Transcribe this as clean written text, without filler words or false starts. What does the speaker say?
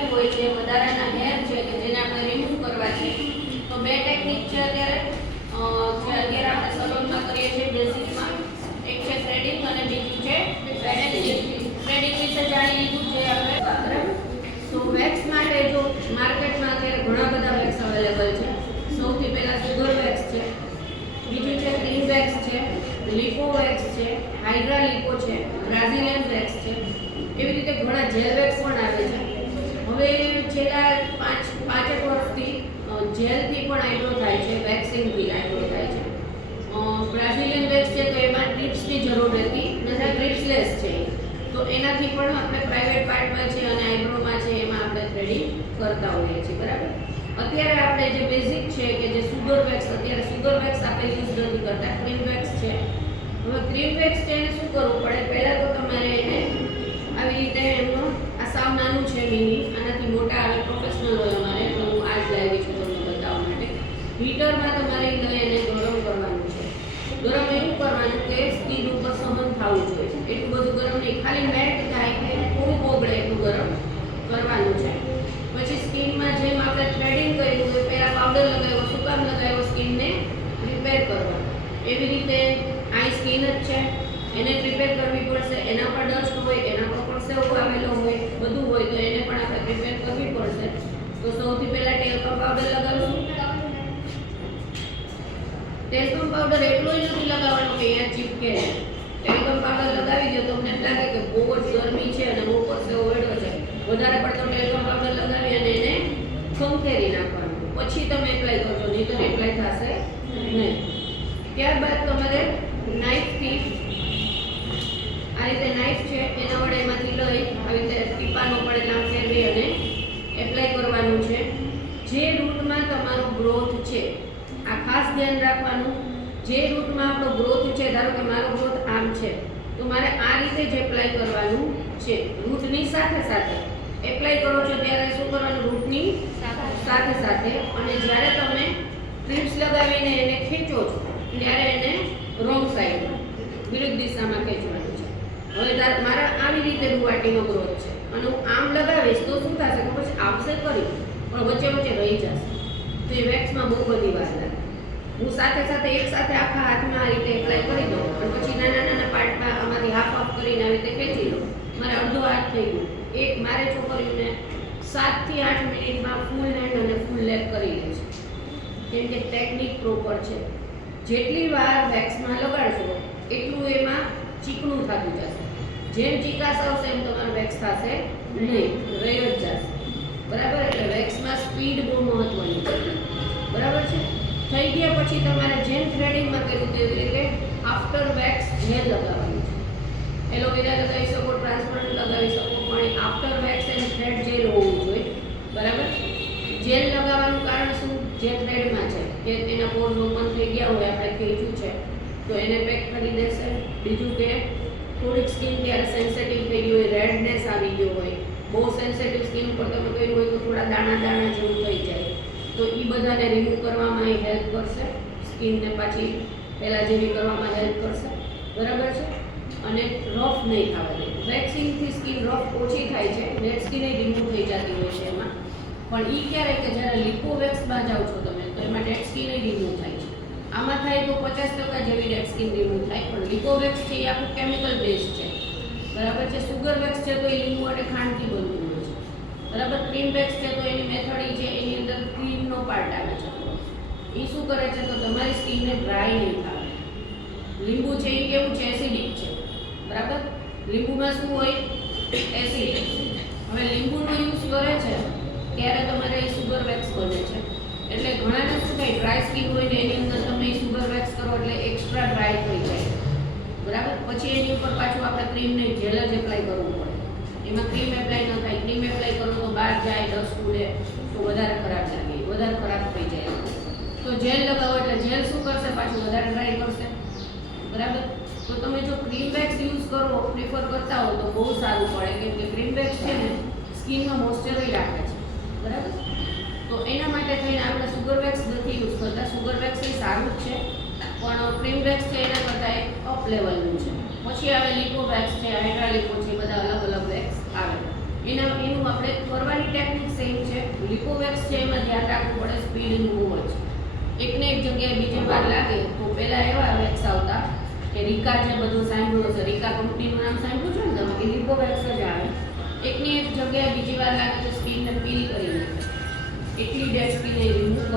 બી હોય છે, વધારાના હેર છે કે જેને આપણે રિમૂવ કરવા છે. તો બે ટેકનિક છે અત્યારે જે અત્યારે આપણે સલોનમાં કરીએ છીએ બેઝિકમાં. એક છે થ્રેડિંગ અને બીજું છે વેક્સિંગ. થ્રેડિંગ વિશે જાણી લીધું છે આપણે, બરાબર. તો વેક્સ માટે જો માર્કેટમાં અત્યારે ઘણા બધા વેક્સ અવેલેબલ છે. સૌથી પહેલા સુગર વેક્સ છે, બીજું છે ક્રીમ વેક્સ છે, લિપો વેક્સ છે, હાઇડ્રા લિપો છે, બ્રાઝિલિયન વેક્સ છે. એવી રીતે ઘણા જેલ વેક્સ પણ આવે છે. હવે છેલ્લા 5 વર્ષથી જેલથી પણ આઈબ્રો થાય છે, વેક્સિંગથી આઈબ્રો થાય છે. બ્રાઝિલિયન વેક્સ છે તો એમાં ટ્રીપ્સની જરૂર રહેતી નથી, ટ્રીપ્સલેસ છે. તો એનાથી પણ આપણે પ્રાઇવેટ પાર્ટમાં છે અને આઈબ્રોમાં છે એમાં આપણે થ્રેડિંગ કરતા હોઈએ છીએ, બરાબર. અત્યારે આપણે જે બેઝિક છે કે જે સુગર વેક્સ, અત્યારે સુગર વેક્સ આપણે યુઝ નથી કરતા, ક્રીમ વેક્સ છે. હવે ક્રીમ વેક્સ છે એને શું કરવું પડે? પહેલાં તો તમારે એને આવી રીતે એમનો આ સાવ નાનું છે મિની, આનાથી મોટા આવે પ્રોફેશનલ હોય અમારે, તો હું આ જ લાવી છું તમને બતાવવા માટે. હીટરમાં તમારે એને ગરમ કરવાનું છે. ગરમ એવું કરવાનું કે સ્કીન ઉપર સહન થવું જોઈએ. એટલું બધું ગરમ નહીં, ખાલી મેટ થાય કે થોડું ઓગળે એટલું ગરમ કરવાનું છે. પછી સ્કિનમાં જેમ આપણે થ્રેડિંગ કર્યું હોય, પહેલાં પાવડર લગાવ્યો, શું કામ લગાવ્યો? સ્કિનને રિપેર કરવા. એવી રીતે આ સ્કિન જ છે, એને રિપેર કરવી પડશે. એના પર ડસ્ટ હોય, એના પર પરસેવો આવેલો હોય, બધું હોય, તો એને પણ આપણે રિપેર કરવી પડશે. તો સૌથી પહેલાં ટેલ્કમ પાવડર લગાવીશું. ટેલ્કમ પાવડર એટલો જ નથી લગાવવાનો કે અહીંયા ચીપકે. ટેલ્કમ પાવડર લગાવી દો તો તમને એમ લાગે કે બહુ જ ગરમી છે અને બહુ પરસેવો વેડો છે. વધારે પડતો ટેલ્કમ પાવડર લગાવી અને એને ખંખેરી નાખવાનું. પછી તમે એપ્લાય કરજો, નહીં તો એપ્લાય થશે નહીં. ત્યારબાદ તમારે નાઇફથી આ રીતે નાઇફ છે એના વડે એમાંથી લઈ આવી રીતે ટીપાનો પડે આમ ફેરવી અને એપ્લાય કરવાનું છે. જે રૂટમાં તમારો ગ્રોથ છે, આ ખાસ ધ્યાન રાખવાનું. જે રૂટમાં આપણો ગ્રોથ છે, ધારો કે મારો ગ્રોથ આમ છે તો મારે આ રીતે જ એપ્લાય કરવાનું છે. રૂટની સાથે સાથે એપ્લાય કરો છો ત્યારે શું કરવાનું? રૂટની સાથે સાથે. અને જ્યારે તમે ક્લિપ્સ લગાવીને એને ખેંચો છો ત્યારે એને રોંગ સાઈડમાં વિરુદ્ધ દિશામાં ખેંચવાનું છે. હવે મારા આવી રીતે રૂવાટીનો ગ્રોથ છે અને હું આમ લગાવીશ તો શું થશે? તો પછી આવશે કરી પણ વચ્ચે વચ્ચે રહી જશે. તો એ વેક્સમાં બહુ બધી વાર લાગે. હું સાથે સાથે એક સાથે આખા હાથમાં આ રીતે એપ્લાય કરી દઉં અને પછી નાના નાના પાર્ટમાં આમાંથી હાફ કરીને આવી રીતે ખેંચી લઉં. મારે અડધો હાથ થઈ ગયું. એક મારે છોકરીઓને 7 થી 8 મિનિટમાં ફૂલ હેન્ડ અને ફૂલ લેગ કરી લે છે, કેમ કે ટેકનિક પ્રોપર છે. જેટલી વાર વેક્સમાં લગાડશો એટલું એમાં ચીકણું થતું જશે. જેમ ચીકાશ આવશે એમ તમારું વેક્સ થશે નહીં, રહી જ જશે, બરાબર. એટલે વેક્સમાં સ્પીડ બહુ મહત્વની છે, બરાબર છે. થઈ ગયા પછી તમારે જેમ થ્રેડિંગમાં કર્યું તેવી રીતે આફ્ટર વેક્સ જેલ લગાવવાનું છે. એલોવેરા લગાવી શકો, ટ્રાન્સપરન્ટ લગાવી શકો, પણ after wax and thread gel હોવું જોઈએ, બરાબર. જેલ લગાવવાનું કારણ શું? જે થ્રેડમાં છે કે એના પોર્સ ઓપન થઈ ગયા હોય, આપણે ખેંચ્યું છે તો એને પેક કરી દેશે. બીજું કે થોડીક સ્કિન ત્યારે સેન્સિટિવ થઈ ગઈ હોય, રેડનેસ આવી ગયો હોય, બહુ સેન્સિટિવ સ્કિન ઉપર તમે કર્યું હોય તો થોડા દાણા દાણા જેવું થઈ જાય, તો એ બધાને રિમૂવ કરવામાં એ હેલ્પ કરશે. સ્કિનને પાછી પહેલાં જેવી કરવામાં હેલ્પ કરશે, બરાબર છે. અને રફ નહીં થવા દે. વેક્સિંગથી સ્કિન રફ ઓછી થાય છે, ડેડ સ્કિન રિમૂવ થઈ જતી હોય છે એમાં. પણ એ ક્યારે કે જ્યારે લિપો વેક્સમાં જાઓ છો તમે તો એમાં ડેડ સ્કિન રિમૂવ થાય છે. આમાં થાય તો 50% જેવી ડેડ સ્કિન રિમૂવ થાય. પણ લિપો વેક્સ છે એ આખું કેમિકલ બેઝ છે, બરાબર છે. સુગર વેક્સ છે તો એ લીંબુ અને ખાંડથી બનતું હોય છે, બરાબર. ક્રીમ વેક્સ છે તો એની મેથડ છે, એની અંદર ક્રીમનો પાર્ટ આવે છે. એ શું કરે છે તો તમારી સ્કિનને ડ્રાય નહીં થાય. લીંબુ છે એ કેવું છે? એસિડિક છે, બરાબર. લીંબુમાં શું હોય? એસિડ. હવે લીંબુનો યુઝ કરે છે ત્યારે તમારે સુગર વેક્સ બને છે. એટલે ઘણાને શું થાય? ડ્રાય સ્કિન હોય ને એની અંદર તમે સુગર વેક્સ કરો એટલે એક્સ્ટ્રા ડ્રાય થઈ જાય, બરાબર. પછી એની ઉપર પાછું આપણે ક્રીમને જેલ જ એપ્લાય કરવું પડે. એમાં ક્રીમ એપ્લાય ન થાય. ક્રીમ એપ્લાય કરો તો બહાર જાય, ડસ્ટ ઉડે તો વધારે ખરાબ લાગે, વધારે ખરાબ થઈ જાય. તો જેલ લગાવો એટલે જેલ શું કરશે? પાછું વધારે ડ્રાય કરશે, બરાબર. તો તમે જો ક્રીમ વેક્સ યુઝ કરો, પ્રિફર કરતા હો તો બહુ સારું પડે, કેમ કે ક્રીમ વેક્સ છે ને સ્કિનમાં મોઇશ્ચરાઇઝ રાખે છે, બરાબર. તો એના માટે થઈને આપણે સુગર વેક્સ નથી યુઝ કરતા. સુગર વેક્સ એ સારું જ છે પણ ક્રીમ વેક્સ છે એના કરતાં એક અપ લેવલનું છે. પછી આવે લિપો વેક્સ છે, હાઇડ્રા લિપો છે, બધા અલગ અલગ વેક્સ આવે. એનું આપણે કરવાની ટેકનિક છે એમાં ધ્યાન રાખવું પડે સ્પીડનું બહુ જ. એકને એક જગ્યાએ બીજી વાર લાગે તો પહેલાં એવા વેક્સ આવતા કે રીકા જે બધું સાંભળ્યું હશે, રીકા કંપનીનું નામ સાંભળ્યું છે ને તમે, કે લીપો વેક્સ જ આવે. એકની એક જગ્યાએ બીજી વાર લાગે તો સ્કીનને પીલ કરી નાખે, એટલી ડેડ સ્કીન એ રિમૂવ